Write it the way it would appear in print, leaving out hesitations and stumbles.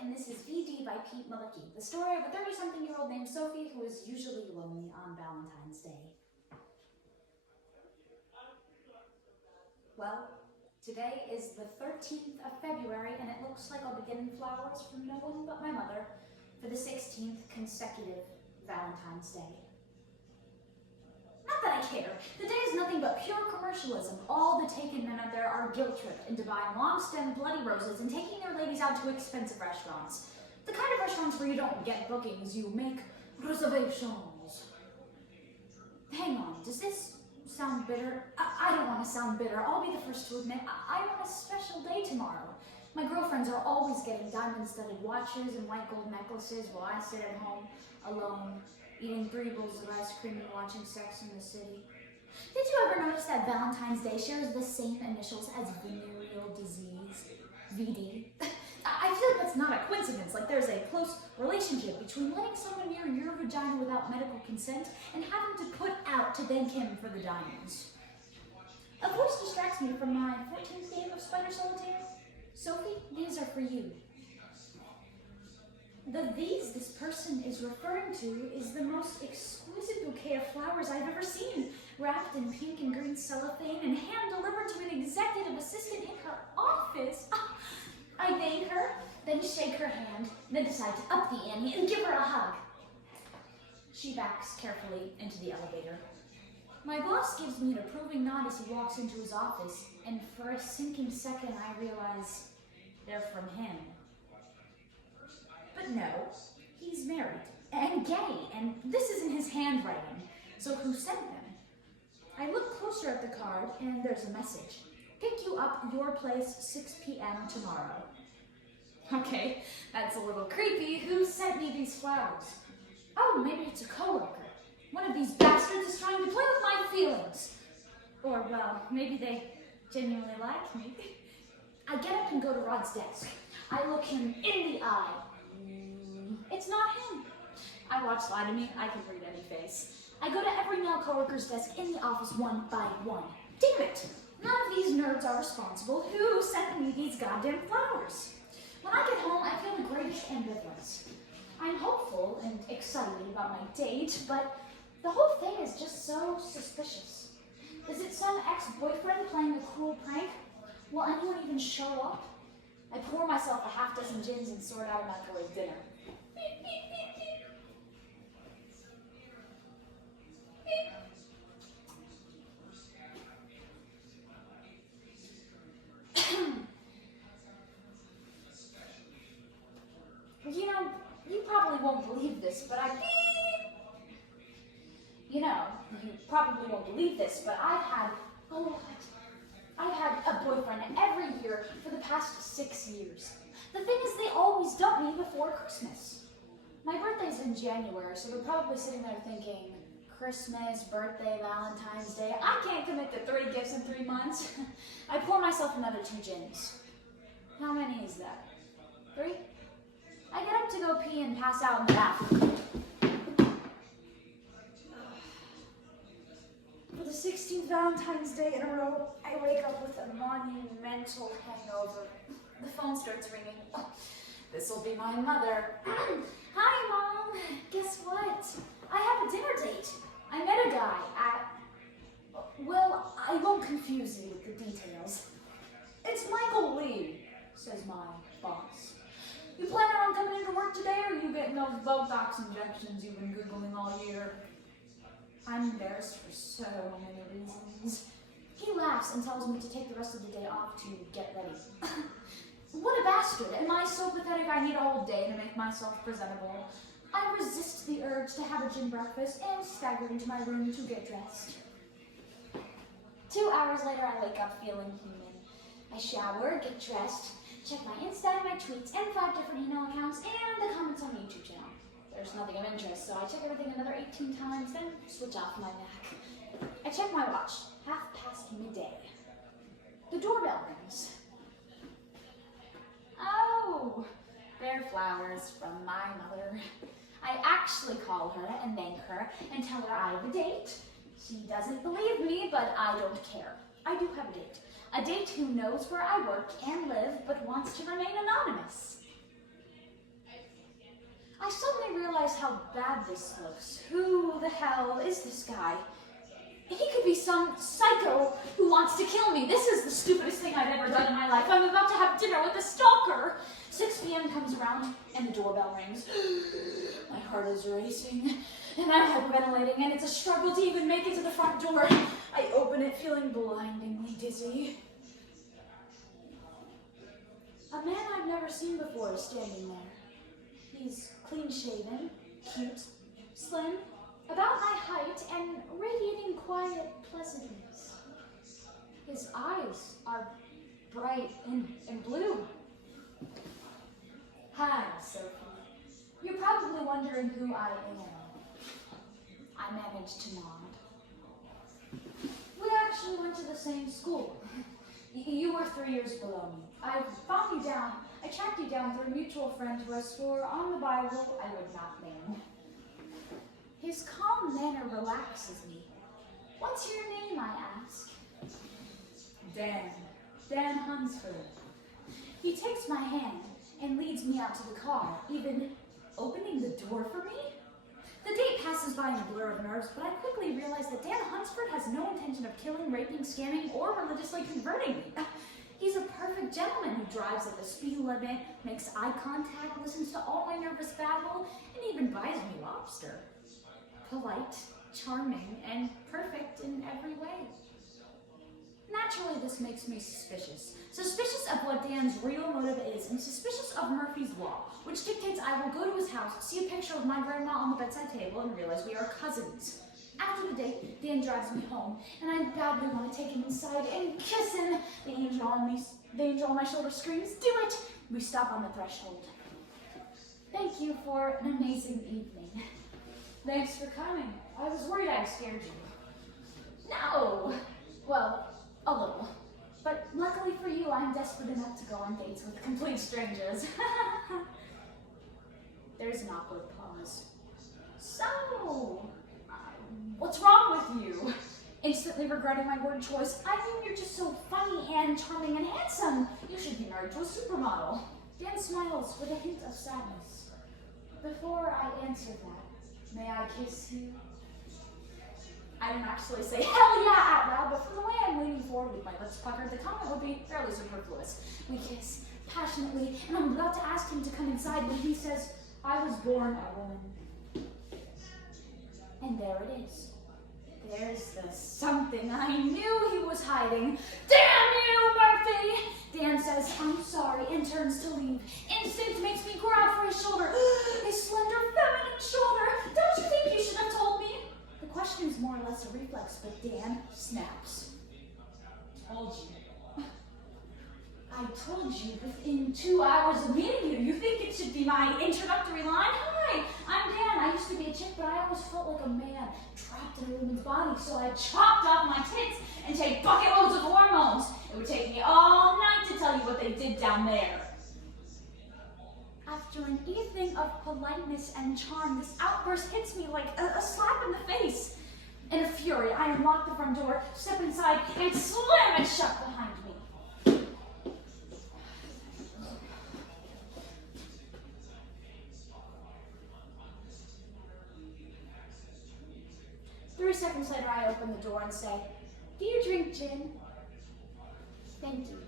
and this is VD by Pete Malicki, the story of a 30-something-year-old named Sophie who is usually lonely on Valentine's Day. Well, today is the 13th of February, and it looks like I'll be getting flowers from no one but my mother for the 16th consecutive Valentine's Day. Not that I care. The day is nothing but pure commercialism. All the taken men out there are guilt-tripped into buying long-stemmed bloody roses and taking their ladies out to expensive restaurants. The kind of restaurants where you don't get bookings, you make reservations. Hang on, does this sound bitter? I don't want to sound bitter. I'll be the first to admit I want a special day tomorrow. My girlfriends are always getting diamond-studded watches and white gold necklaces while I sit at home alone, eating 3 bowls of ice cream and watching Sex in the City. Did you ever notice that Valentine's Day shares the same initials as venereal disease, VD? I feel like that's not a coincidence, like there's a close relationship between letting someone near your vagina without medical consent and having to put out to thank him for the diamonds. A voice distracts me from my 14th game of Spider Solitaire. Sophie, these are for you. The these this person is referring to is the most exquisite bouquet of flowers I've ever seen, wrapped in pink and green cellophane and hand-delivered to an executive assistant in her office. I thank her, then shake her hand, then decide to up the ante and give her a hug. She backs carefully into the elevator. My boss gives me an approving nod as he walks into his office, and for a sinking second I realize they're from him. But no, he's married and gay, and this isn't his handwriting, so who sent them? I look closer at the card, and there's a message. Pick you up your place 6 p.m. tomorrow. Okay, that's a little creepy. Who sent me these flowers? Oh, maybe it's a coworker. One of these bastards is trying to play with my feelings. Or, well, maybe they genuinely like me. I get up and go to Rod's desk. I look him in the eye. It's not him. I watch Lie to Me. I can read any face. I go to every male coworker's desk in the office one by one. Damn it! None of these nerds are responsible. Who sent me these goddamn flowers? When I get home, I feel a greatish ambivalence. I'm hopeful and excited about my date, but the whole thing is just so suspicious. Is it some ex-boyfriend playing a cruel prank? Will anyone even show up? I pour myself a half dozen gins and sort out a microwave dinner. Beep, beep, beep, beep. You know, you probably won't believe this, but I've had a boyfriend every year for the past 6 years. The thing is, they always dump me before Christmas. My birthday's in January, so they're probably sitting there thinking, Christmas, birthday, Valentine's Day, I can't commit to 3 gifts in 3 months. I pour myself another 2 gins. How many is that? 3? I get up to go pee and pass out in the bathroom. For the 16th Valentine's Day in a row, I wake up with a monumental hangover. The phone starts ringing. This'll be my mother. Hi, Mom. Guess what? I have a dinner date. I met a guy at... Well, I won't confuse you with the details. It's Michael Lee, says my boss. You planning on coming into work today, or are you getting those Botox injections you've been Googling all year? I'm embarrassed for so many reasons. He laughs and tells me to take the rest of the day off to get ready. What a bastard! Am I so pathetic I need a whole day to make myself presentable? I resist the urge to have a gym breakfast and stagger into my room to get dressed. 2 hours later, I wake up feeling human. I shower, get dressed, check my Insta and my tweets and 5 different email accounts and the comments on the YouTube channel. There's nothing of interest, so I check everything another 18 times, then switch off my Mac. I check my watch, 1:30 midday. The doorbell rings. Oh, they're flowers from my mother. I actually call her and thank her and tell her I have a date. She doesn't believe me, but I don't care. I do have a date. A date who knows where I work and live, but wants to remain anonymous. I suddenly realized how bad this looks. Who the hell is this guy? He could be some psycho who wants to kill me. This is the stupidest thing I've ever done in my life. I'm about to have dinner with a stalker. 6 p.m. comes around and the doorbell rings. My heart is racing and I'm hyperventilating and it's a struggle to even make it to the front door. I open it feeling blindingly dizzy. A man I've never seen before is standing there. He's clean-shaven, cute, slim, about my height, and radiating quiet pleasantness. His eyes are bright and blue. Hi, Sophie. You're probably wondering who I am. I managed to nod. We actually went to the same school. You were 3 years below me. I tracked you down through a mutual friend who I swore on the Bible I would not name. His calm manner relaxes me. What's your name, I ask? Dan Hunsford. He takes my hand and leads me out to the car, even opening the door for me. The date passes by in a blur of nerves, but I quickly realize that Dan Hunsford has no intention of killing, raping, scamming, or religiously converting me. He's a perfect gentleman who drives at the speed limit, makes eye contact, listens to all my nervous babble, and even buys me lobster. Polite, charming, and perfect in every way. Naturally, this makes me suspicious. Suspicious of what Dan's real motive is, and suspicious of Murphy's Law, which dictates I will go to his house, see a picture of my grandma on the bedside table, and realize we are cousins. After the date, Dan drives me home, and I badly want to take him inside and kiss him. The angel on my shoulder screams, "Do it!" We stop on the threshold. Thank you for an amazing evening. Thanks for coming. I was worried I'd scared you. No! Well, a little. But luckily for you, I'm desperate enough to go on dates with complete strangers. There's an awkward pause. So, what's wrong with you? Instantly regretting my word choice. I mean, you're just so funny and charming and handsome. You should be married to a supermodel. Dan smiles with a hint of sadness. Before I answer that, may I kiss you? I didn't actually say hell yeah out loud, but from the way I'm leaning forward with my lips puckered, the comment would be fairly superfluous. We kiss passionately, and I'm about to ask him to come inside when he says, I was born a woman. And there it is. There's the something I knew he was hiding. Damn you, Murphy! Dan says, I'm sorry, and turns to leave. Instinct makes me grab for his shoulder. His slender, feminine shoulder. Don't you think you should have told me? The question is more or less a reflex, but Dan snaps. Told you. I told you within 2 hours of meeting you. You think it should be my introductory line? Hi, I'm Dan. I used to be a chick, but I always felt like a man trapped in a woman's body, so I chopped off my tits and take bucket loads of hormones. It would take me all night to tell you what they did down there. After an evening of politeness and charm, this outburst hits me like a slap in the face. In a fury, I unlock the front door, step inside, and slam it shut behind me. 3 seconds later, I open the door and say, do you drink gin? Thank you.